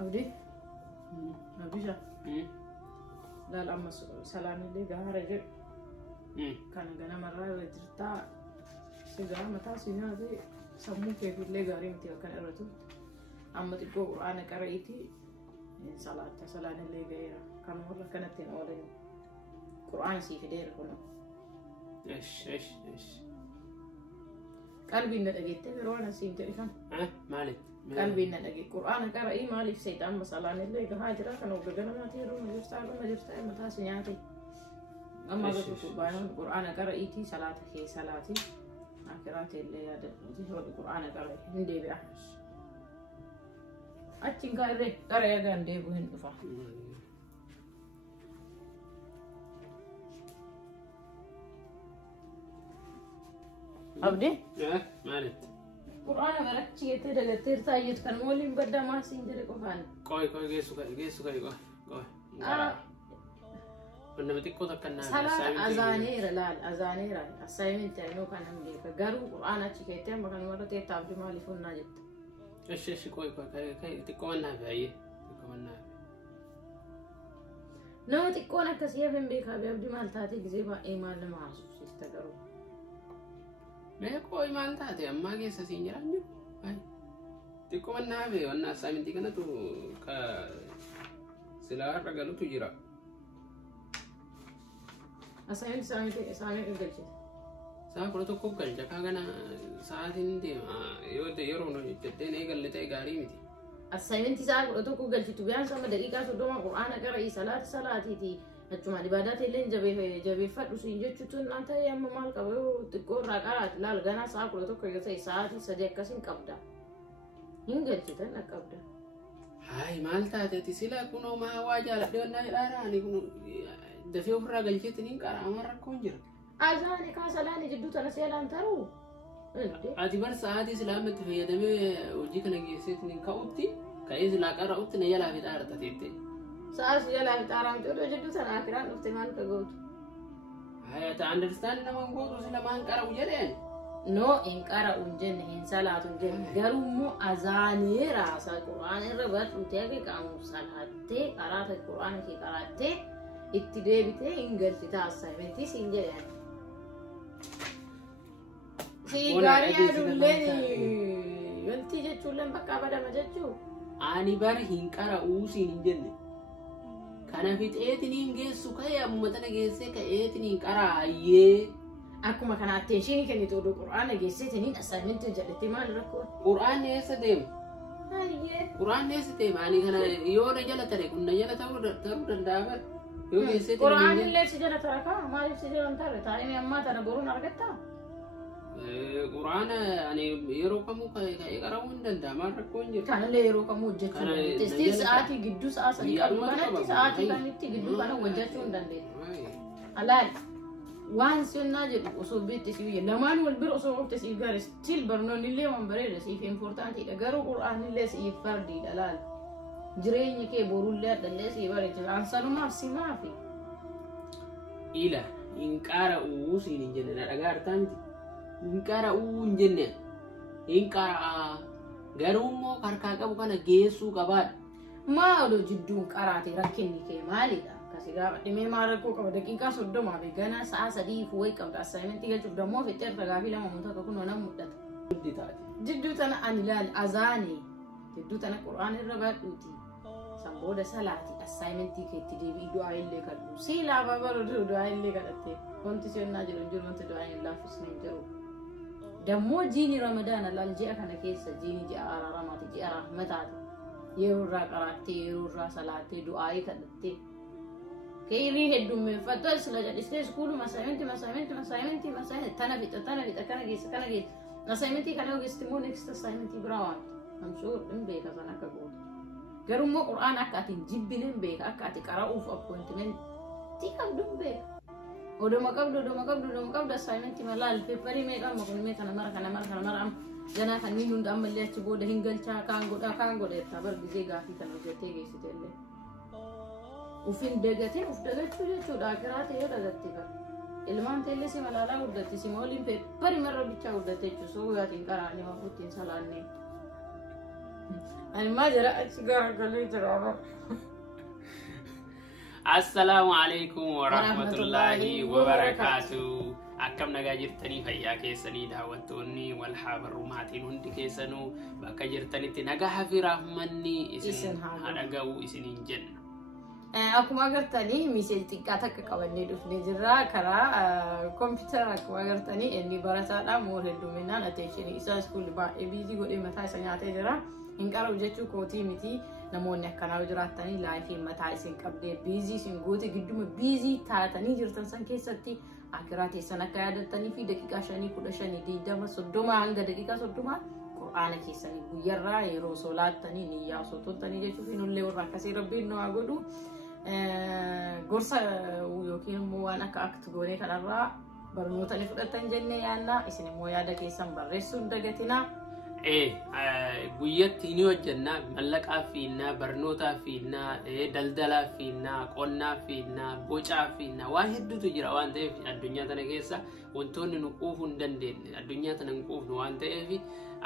أودي أودي لا الأمس سلام اللي جاه رجع كان جانا مرة وجرتا سجارة متى سينا دي سمو كيف اللي جاري متى كان أرتو أما تقول أنا قرأتي صلاة صلاة اللي جاية كان مرة كانت تنقولين قرآن سي كدير كله إيش قلبي ندقيت برونا سيم تلفون مالك قلبي ندقيت قرآن قرأي مالك سيد أما صلاة اللي جاه ترى كانوا بجنا ما تيرو مجرتا متى سيناتي أما قلت بيان قرآن قرأتي صلاتك صلاتي آخرات اللي هذا تهرب القرآن قرأي هندي بيحش أتين قرأي قرأي هندي بهن دفع أبدي مالك قرآن قرأت شيء تدل ترتايت كان مولين بدأ ما سيندري كفان كوي جيسو كوي كنا بتكو تكنا صلاة أذانير لا أذانير أسايمنت إنه كان أمريكا قالوا قرآن شيء كتير ما كان مرة تتابع ما لفونا جت إيش كوي تكونا بعيه تكونا نو تكونا كسيه في أمريكا بيبدي مال تاتي جزيبا إيمان لما عصوص يستقروا لا كوي مال تاتي أما جيس سينجرانيو تكونا بعيه وانا أسايمنت كنا تو ك سلاح رجالو تجرا أسايمنت إنجلش Saa kudha tokko galcha kaagana sa'aatiin deema yeroo hojjettee eegallee gaarii miti. Assignment isaa kudha tokko galchitu biyaan sama daqiiqaa 30 qura'aana qara'ii salaatiiti achuma ibaadaati illee jabeeffadhu siin jechuutu naan ta'e amma maal qaba yoo xiqqoo irraa qaraati laal ganaa sa'a kudha tokko yoo ta'e sa'aatii 3 akkasiin qabda hin galchitan qabda. Hayi maal taateti sila kunoo maa waa jaaladhee onnaa jedhaaraani kun dafee ofirraa galcheetiin hin qara'ama rakkoon jira. Azani kasalani jiddu tana seelan taru. Ati bar saati islamat fayyadame hojii kana geesseetiin ka'utti ka'ee silaa qara'utti na jalaa fi xaarata teette. Sa'as jalaa fi xaaraan jedhu jiddu tana akiraan dhufte maal ka gootu. Haya ta understand naman gootu sila maan qara'u jedheen. No in qara'u hin jenne hin salaatu hin jenne garuu immoo azaanii raasa qura'aan irra badhuutee akka qaamu salaattee qaraata qura'aana kee qaraattee itti deebitee hin galchita assignmentii siin jedheen. Si gari adulleen wanti jechuulleen bakka badama jechuu. Ani bar hin qara'uu siin hin jenne. Kana fixeetiin hin geessu ka'ee ammuma tana geessee ka'eetiin hin qara'ayyee. Akkuma kana attention kennitu oduu qura'aana geesseetiin hin assignmentii jedhetti maal rakkoo? Qura'aan eessa deema? Hayyee. Qura'aan eessa deema? Ani kana yoo na jala tare kun na jala ta'uu danda'a. Yoo geesseetiin qura'aan illee si jala tara kaa maaliif si jala tare taa'imee ammaa tana boruun argattaa? Quraana ani yeroo kamuu ka'ee qara'uu hin danda'a maal rakkoon jira. Kanallee yeroo kamuu hojjechuu dandeetti. Testiin sa'aatii gidduu sa'a sadii qabu kanatti sa'aatii kanitti gidduu kana hojjechuu hin dandeetti. Alaal waan sinnaa jedhu osoo beekte si biyya lamaan wal bira osoo oofte si gaari stiil barnoonni illee waan bareeda siif impoortaantiidha garuu qura'aan illee siif fardiidha laal. Jireenyi kee borullee adhallee si bareecha ansalumaaf si maafi. Ila hin qara'uu siin hin jenne na dhagaartaa miti. Hin qara'uu hin jenne hin qara'a garuu immoo harkaa qabu kana geessuu qabaadha. Maa odoo jidduun qaraate rakkinni kee maalidha? Kasi gaafa dhimee maal rakkoo qaba daqiiqaa 30 fi ganaa sa'a 3 fuwwee qabda assignmentii galchuuf dammoo fixee gaafii 2 muutaka kun onaan mul'ata. Jidduu tana ani ilaali azaanii jidduu tana qura'aan irra baadhuuti. Booda salaati assignmentii keetti deebii du'aa illee kadhu. Siilaa babal'oo du'aa illee kadhatte. Wanti seenaa jiru hin jiru wanti du'aa hin laaffisne hin jiru. Dammoo jiini ramadaana laal ji'a kana keessa jiini ji'a araaramaati ji'a rahmataati. Yeroo irraa qaraattee yeroo irraa salaattee du'aa kadhattee. Keerii heddummeeffattu sila jedhistee iskuuluma assignmentii tana fixa kana geessa. Assignmentii kana ogeessti immoo next assignmentii biraa waan. Amsuu hin beeka sana akka gootu. Garuu immoo qura'aan akka ati hin jibbinen beeka akka ati qara'uuf appointimentii qabdu hin beeka. Oduma qabdu assignmentii malaal peepparii meeqaa makunimee kana mara ganaa kanneen hunda ammallee achi booda hin galchaa kaan godheetta bargisee gaafii kana hojjettee geessite illee. Ufin dagatee uf dagachuu jechuudha akiraa ta'ee dagattee qaba. Ilmaan teellee si malaalaa guddatti si mooliin peepparii marra bichaa guddatte jechuudha soo guyaatiin qaraanii wafuuttiin salaannee. أنا ما جرى أشجار قليل جرى. السلام عليكم ورحمة الله وبركاته. أكم نجاجر تاني فيا كيسني دعوتوني والحبر روماتين هندي كيسنو بكجر تاني تنجح في رحمني إسن هذا جو إسن إنجن. Aku magartani misal kata kawanni dufne jirra kara computer aku magartani inni barataadha more dominant attention isa school ba busy godhe mataa isa nyaatee jira hin qaru jechuu kootii miti namoonni akkana jiraatanii life mataa isin qabdee busy isin goote gidduma busy taatanii jirtan san keessatti akiraate san akka yaadatanii fi daqiiqaa 5 15 20 30 hanga daqiiqaa 30 qur'aana keessanii guyyarraa yeroo solaatanii niyyaa sotottanii jechuu fi nullee warra akkasii rabbiin nu haa godhu. Gorsa yookiin immoo waan akka akti goonee kanarraa barnoota ni fudhatan jennee yaanna isin immoo yaada keessan barreessuun dagatina. Guyyatti ni hojjenna mallaqaa fiinna barnootaa fiinna daldalaa fiinna qonnaa fiinna bocaa fiinna waan hedduutu jira waan ta'eef addunyaa tana keessa wantoonni nu quufuu hin dandeenye addunyaa tana hin quufnu waan ta'eef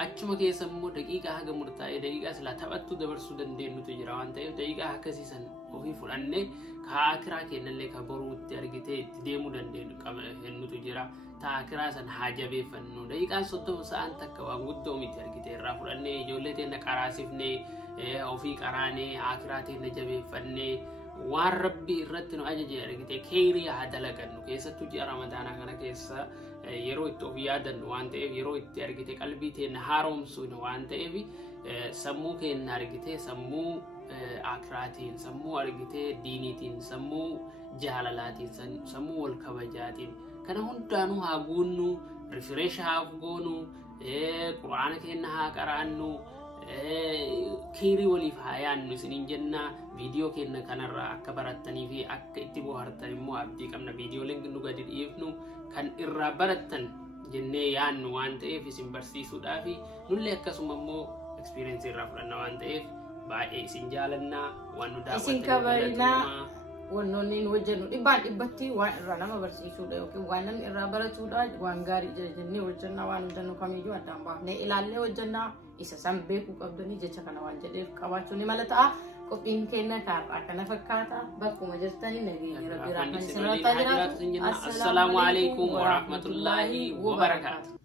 achuma keessa immoo daqiiqaa haga murtaa'ee daqiiqaa silaa taphattuu dabarsuu dandeenyutu jira waan ta'eef daqiiqaa akkasii san ofii fudhannee kaakiraa kennallee ka boruutti argitee itti deemuu dandeenyu hennutu jira taakiraa san haa jabeeffannu daqiiqaan 30 sa'aan takka waan guddoo miti argitee irraa fudhannee ijoollee teenya qaraasifnee ofii qaraanee kaakiraa teenya jabeeffannee waan rabbi irratti nu ajaje argitee khayrii haa dalagannu keessattuu ji'a ramadaanaa kana keessa yeroo itti of yaadannu waan ta'eef yeroo itti argitee qalbii teenya haaromsuun waan ta'eef sammuu keenya argitee sammuu akiraatiin sammuu argitee diiniitiin sammuu jaalalaatiin sammuu wal kabajaatiin kana hundaanuu haa guunnu refresh haa goonu qur'aana keenya haa qaraannu khayrii waliif haa yaannu isiniin jenna viidiyoo keenya kanarraa akka barattanii fi akka itti bohaartan immoo abdii qabna viidiyooleen nu gadi dhiifnu kan irraa barattan jennee yaannu waan ta'eef isin barsiisuudhaaf nullee akkasuma immoo experience irraa fudhanna waan ta'eef baay'ee isin jaalannaa waan nu daawwatan isin kabarinaa wannoonni nu hojjennu dhibbaan dhibbatti waan irraa nama barsiisuudha yookiin waan namni irraa baratuudha waan gaarii jennee hojjennaa waan hojjennu kamiyyuu addaan baafnee ilaallee hojjennaa isa san beekuu qabdanii jecha kana waan jedheef qabaachuu ni mala ta'a. Qophiin keenya kaarraa kana fakkaata bakkuma jirtanii nageenya rabbi raakan isin irratti jiraatu. Assalaamu alaikum warahmatullahi wabarakatuh.